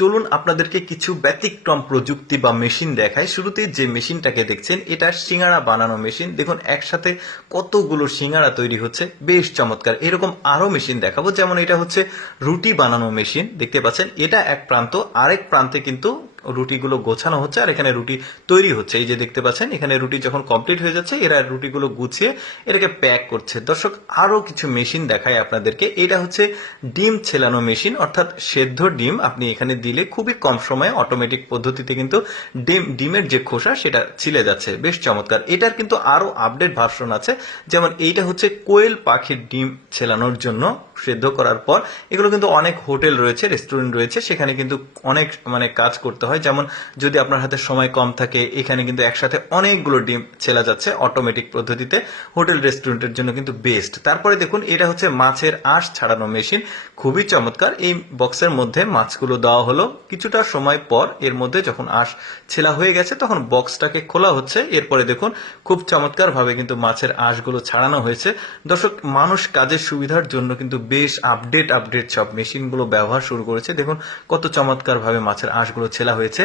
চলুন আপনাদেরকে কিছু ব্যতিক্রম প্রযুক্তি বা মেশিন দেখাই। শুরুতেই যে মেশিনটাকে দেখছেন এটা সিঙ্গারা বানানো মেশিন। দেখুন একসাথে কতগুলো সিঙ্গারা তৈরি হচ্ছে, বেশ চমৎকার। এরকম আরো মেশিন দেখাবো, যেমন এটা হচ্ছে রুটি বানানো মেশিন। দেখতে পাচ্ছেন এটা এক প্রান্ত, আরেক প্রান্তে কিন্তু রুটিগুলো গোছানো হচ্ছে আর এখানে রুটি তৈরি হচ্ছে। এই যে দেখতে পাচ্ছেন এখানে রুটি যখন কমপ্লিট হয়ে যাচ্ছে এরা রুটিগুলো গুছিয়ে এটাকে প্যাক করছে। দর্শক আরো কিছু মেশিন দেখায় আপনাদেরকে। এটা হচ্ছে ডিম ছেলানো মেশিন, অর্থাৎ সেদ্ধ ডিম আপনি এখানে দিলে খুবই কম সময়ে অটোমেটিক পদ্ধতিতে কিন্তু ডিমের যে খোসা সেটা ছিলে যাচ্ছে, বেশ চমৎকার। এটার কিন্তু আরো আপডেট ভার্সন আছে, যেমন এইটা হচ্ছে কোয়েল পাখির ডিম ছেলানোর জন্য। সেদ্ধ করার পর এগুলো কিন্তু অনেক হোটেল রয়েছে, রেস্টুরেন্ট রয়েছে, সেখানে কিন্তু অনেক কাজ করতে হয়। যেমন যদি আপনার হাতে সময় কম থাকে, এখানে কিন্তু একসাথে অনেকগুলো ডিম ছেলা যাচ্ছে অটোমেটিক পদ্ধতিতে। হোটেল রেস্টুরেন্টের জন্য কিন্তু বেস্ট। তারপরে দেখুন এটা হচ্ছে মাছের আঁশ ছাড়ানো মেশিন, খুবই চমৎকার। এই বক্সের মধ্যে মাছগুলো দেওয়া হলো, কিছুটা সময় পর এর মধ্যে যখন আঁশ ছেলা হয়ে গেছে তখন বক্সটাকে খোলা হচ্ছে। এরপরে দেখুন খুব চমৎকার ভাবে কিন্তু মাছের আঁশগুলো ছাড়ানো হয়েছে। দর্শক মানুষ কাজের সুবিধার জন্য কিন্তু বেশ আপডেট সব মেশিনগুলো ব্যবহার শুরু করেছে। দেখুন কত চমৎকার ভাবে মাছের আঁশগুলো ছেলা হয়েছে।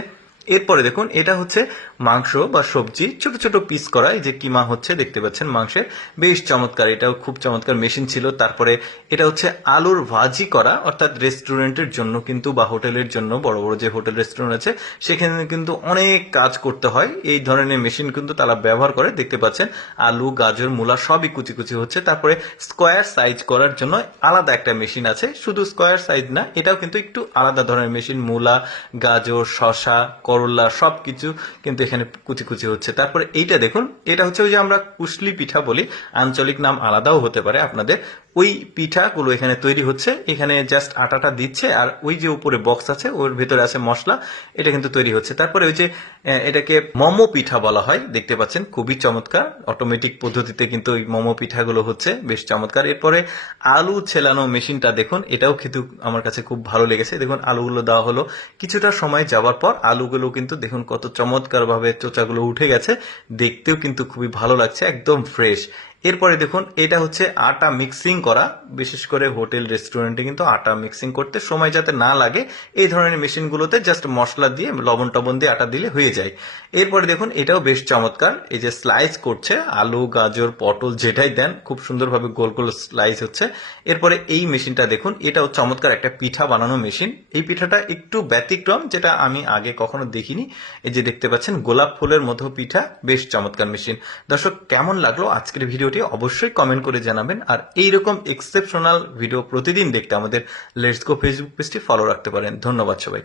এরপরে দেখুন এটা হচ্ছে মাংস বা সবজি ছোট ছোট পিস করা, এই যে কিমা হচ্ছে দেখতে পাচ্ছেন মাংসের, বেশ চমৎকার। এটাও খুব চমৎকার মেশিন ছিল। তারপরে এটা হচ্ছে আলুর ভাজি করা, অর্থাৎ রেস্টুরেন্টের জন্য কিন্তু বা হোটেলের জন্য, বড় বড় যে হোটেল রেস্টুরেন্ট আছে সেখানে কিন্তু অনেক কাজ করতে হয়, এই ধরনের মেশিন কিন্তু তারা ব্যবহার করে। দেখতে পাচ্ছেন আলু গাজর মূলা সবই কুচি কুচি হচ্ছে। তারপরে স্কোয়ার সাইজ করার জন্য আলাদা একটা মেশিন আছে, শুধু স্কোয়ার সাইজ না, এটাও কিন্তু একটু আলাদা ধরনের মেশিন। মূলা গাজর শশা করলা সবকিছু কিন্তু এখানে কুচি কুচি হচ্ছে। তারপরে এইটা দেখুন, এটা হচ্ছে ওই যে আমরা কুশলি পিঠা বলি, আঞ্চলিক নাম আলাদাও হতে পারে আপনাদের। ওই পিঠাগুলো এখানে তৈরি হচ্ছে, এখানে জাস্ট আটাটা দিচ্ছে আর ওই যে উপরে বক্স আছে ওর ভেতরে আছে মশলা, এটা কিন্তু তৈরি হচ্ছে। তারপরে ওই যে এটাকে মোমো পিঠা বলা হয়, দেখতে পাচ্ছেন খুবই চমৎকার। অটোমেটিক পদ্ধতিতে কিন্তু ওই মোমো পিঠাগুলো হচ্ছে, বেশ চমৎকার। এরপরে আলু ছেলানো মেশিনটা দেখুন, এটাও কিন্তু আমার কাছে খুব ভালো লেগেছে। দেখুন আলুগুলো দেওয়া হলো, কিছুটা সময় যাওয়ার পর আলুগুলো কিন্তু দেখুন কত চমৎকার ভাবে চোচাগুলো উঠে গেছে, দেখতেও কিন্তু খুবই ভালো লাগছে, একদম ফ্রেশ। এরপরে দেখুন এটা হচ্ছে আটা মিক্সিং করা, বিশেষ করে হোটেল রেস্টুরেন্টে কিন্তু আটা মিক্সিং করতে সময় যাতে না লাগে এই ধরনের মেশিনগুলোতে জাস্ট মশলা দিয়ে লবণ টবণ দিয়ে আটা দিলে হয়ে যায়। এরপরে দেখুন এটাও বেশ চমৎকার, এই যে স্লাইস করছে আলু গাজর পটল যেটাই দেন খুব সুন্দরভাবে গোল গোল স্লাইস হচ্ছে। এরপরে এই মেশিনটা দেখুন, এটাও চমৎকার একটা পিঠা বানানো মেশিন। এই পিঠাটা একটু ব্যতিক্রম, যেটা আমি আগে কখনো দেখিনি। এই যে দেখতে পাচ্ছেন গোলাপ ফুলের মতো পিঠা, বেশ চমৎকার মেশিন। দর্শক কেমন লাগলো আজকের ভিডিওটি অবশ্যই কমেন্ট করে জানাবেন। আর এইরকম এক্সেপশনাল ভিডিও প্রতিদিন দেখতে আমাদের লেটস গো ফেসবুক পেজটি ফলো রাখতে পারেন। ধন্যবাদ সবাইকে।